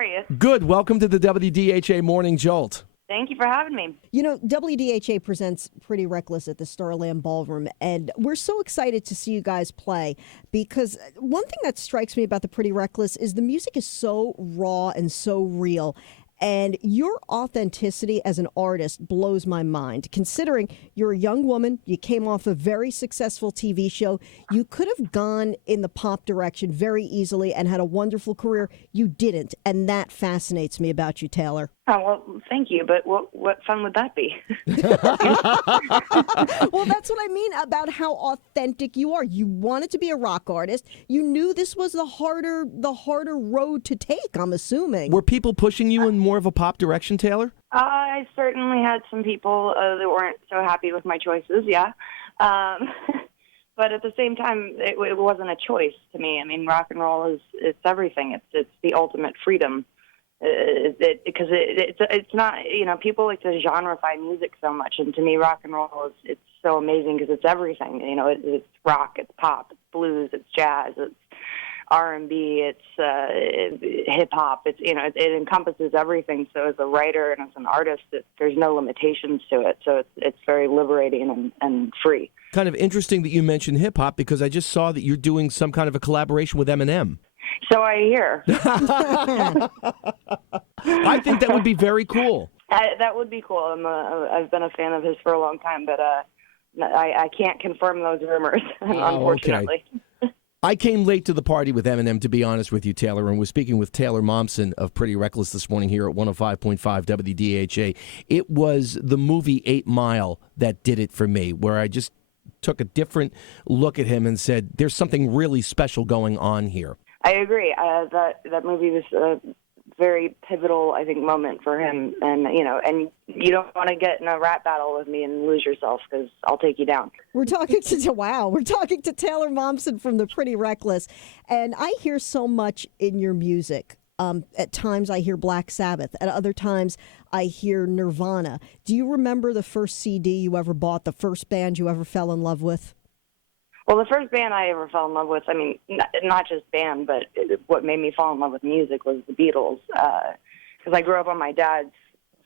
are you? Good. Welcome to the WDHA Morning Jolt. Thank you for having me. You know, WDHA presents Pretty Reckless at the Starland Ballroom, and we're so excited to see you guys play because one thing that strikes me about the Pretty Reckless is the music is so raw and so real. And your authenticity as an artist blows my mind. Considering you're a young woman, you came off a very successful TV show. You could have gone in the pop direction very easily and had a wonderful career. You didn't. And that fascinates me about you, Taylor. Oh, well, thank you. But what fun would that be? Well, that's what I mean about how authentic you are. You wanted to be a rock artist. You knew this was the harder road to take, I'm assuming. Were people pushing you in more of a pop direction, Taylor? I certainly had some people that weren't so happy with my choices, yeah. But at the same time, it wasn't a choice to me. I mean, rock and roll it's everything. It's the ultimate freedom. Because it's not, you know, people like to genreify music so much, and to me rock and roll it's so amazing because it's everything. You know, it's rock, it's pop, it's blues, it's jazz, it's R&B, it's hip hop. It's, you know, it encompasses everything. So as a writer and as an artist, there's no limitations to it. So it's very liberating and free. Kind of interesting that you mentioned hip hop because I just saw that you're doing some kind of a collaboration with Eminem. So I hear. I think that would be very cool. That would be cool. I've been a fan of his for a long time, but I can't confirm those rumors, unfortunately. Okay. I came late to the party with Eminem, to be honest with you, Taylor, and was speaking with Taylor Momsen of Pretty Reckless this morning here at 105.5 WDHA. It was the movie 8 Mile that did it for me, where I just took a different look at him and said, there's something really special going on here. I agree. That movie was a very pivotal, I think, moment for him. And you don't want to get in a rap battle with me and lose yourself because I'll take you down. We're talking to Taylor Momsen from the Pretty Reckless, and I hear so much in your music. At times I hear Black Sabbath. At other times I hear Nirvana. Do you remember the first CD you ever bought? The first band you ever fell in love with? Well, the first band I ever fell in love with, I mean, not just band, but what made me fall in love with music was the Beatles. Because I grew up on my dad's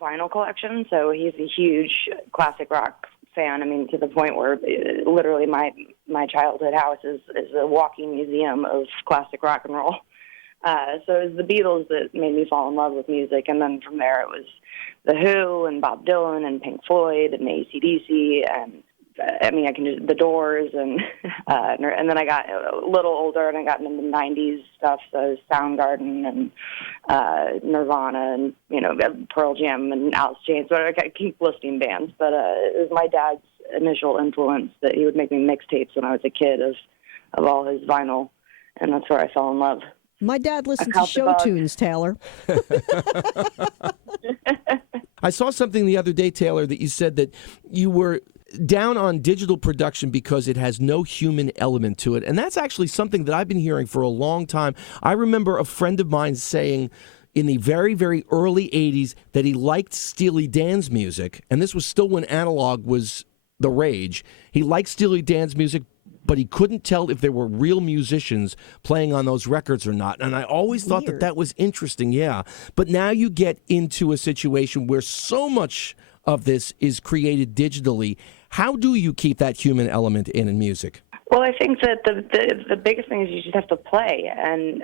vinyl collection, so he's a huge classic rock fan. I mean, to the point where literally my childhood house is a walking museum of classic rock and roll. So it was the Beatles that made me fall in love with music, and then from there it was The Who and Bob Dylan and Pink Floyd and AC/DC and The Doors, and then I got a little older and I got into the 90s stuff, so Soundgarden and Nirvana and, Pearl Jam and Alice Chain. So I keep listing bands, but it was my dad's initial influence that he would make me mixtapes when I was a kid of all his vinyl, and that's where I fell in love. My dad listened to show tunes, Taylor. I saw something the other day, Taylor, that you said that you were down on digital production because it has no human element to it. And that's actually something that I've been hearing for a long time. I remember a friend of mine saying in the very, very early 80s that he liked Steely Dan's music. And this was still when analog was the rage. He liked Steely Dan's music, but he couldn't tell if there were real musicians playing on those records or not. And I always thought that was interesting, yeah. But now you get into a situation where so much of this is created digitally. How do you keep that human element in music? Well, I think that the biggest thing is you just have to play and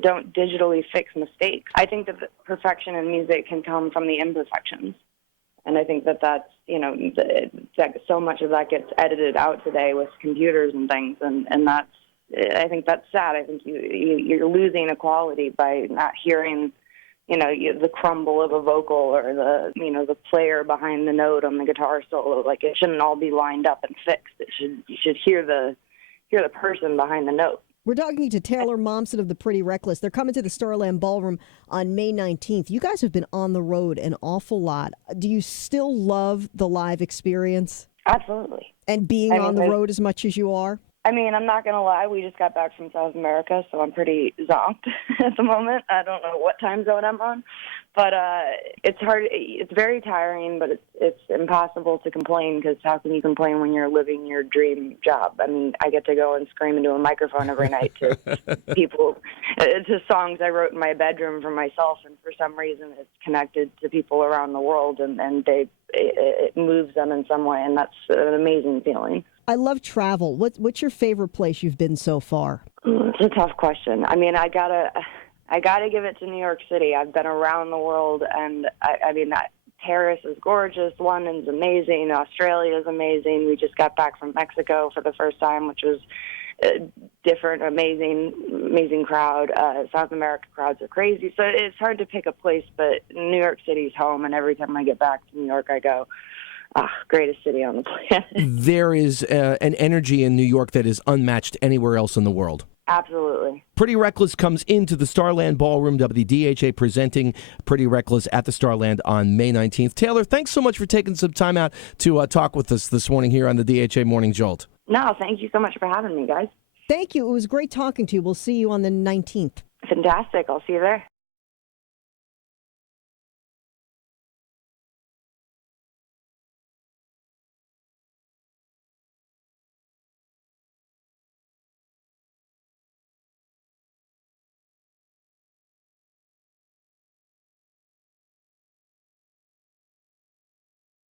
don't digitally fix mistakes. I think that the perfection in music can come from the imperfections. And I think that's, that so much of that gets edited out today with computers and things, and that's, I think that's sad. I think you're losing a quality by not hearing, the crumble of a vocal or the player behind the note on the guitar solo. Like, it shouldn't all be lined up and fixed. You should hear the person behind the note. We're talking to Taylor Momsen of the Pretty Reckless. They're coming to the Starland Ballroom on May 19th. You guys have been on the road an awful lot. Do you still love the live experience? Absolutely. And being on the road as much as you are? I mean, I'm not going to lie. We just got back from South America, so I'm pretty zonked at the moment. I don't know what time zone I'm on. But it's hard. It's very tiring, but it's impossible to complain because how can you complain when you're living your dream job? I mean, I get to go and scream into a microphone every night to people, to songs I wrote in my bedroom for myself, and for some reason it's connected to people around the world, and it moves them in some way, and that's an amazing feeling. I love travel. What's your favorite place you've been so far? It's a tough question. I mean, I gotta give it to New York City. I've been around the world, and I mean, Paris is gorgeous. London's amazing. Australia is amazing. We just got back from Mexico for the first time, which was different, amazing crowd. South America crowds are crazy. So it's hard to pick a place, but New York City's home, and every time I get back to New York, I go, greatest city on the planet. There is an energy in New York that is unmatched anywhere else in the world. Absolutely. Pretty Reckless comes into the Starland Ballroom, WDHA presenting Pretty Reckless at the Starland on May 19th. Taylor, thanks so much for taking some time out to talk with us this morning here on the DHA Morning Jolt. No, thank you so much for having me, guys. Thank you. It was great talking to you. We'll see you on the 19th. Fantastic. I'll see you there.